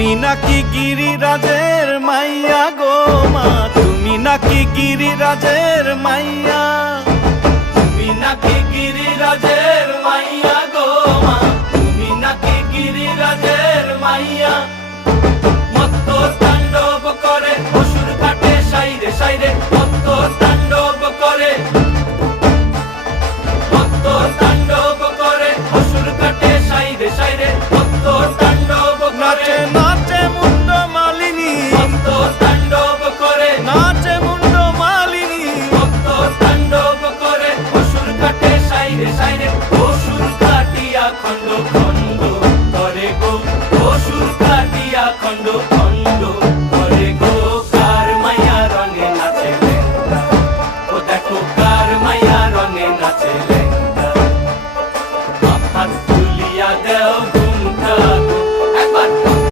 তুমি নাকি গিরিরাজের মাইয়া গো মা, তুমি নাকি গিরিরাজের মাইয়া, তুমি নাকি গিরিরাজের মাইয়া গো মা, তুমি নাকি গিরিরাজের মাইয়া। মত্ত তাণ্ডব করে অসুর কাটে সাইরে সাইরে, মত্ত তাণ্ডব করে, মত্ত তাণ্ডব করে অসুর কাটে সাইরে সাইরে, মত্ত তাণ্ডব করে। নাচে মুন্ড মালিনী, মত্ত তাণ্ডব করে, নাচে মুন্ড মালিনী, মত্ত তাণ্ডব করে অসুর কাটে সাইরে সাইরে, অসুর কাটিয়া খণ্ড খণ্ড করে গো, অসুর কাটিয়া খণ্ড খণ্ড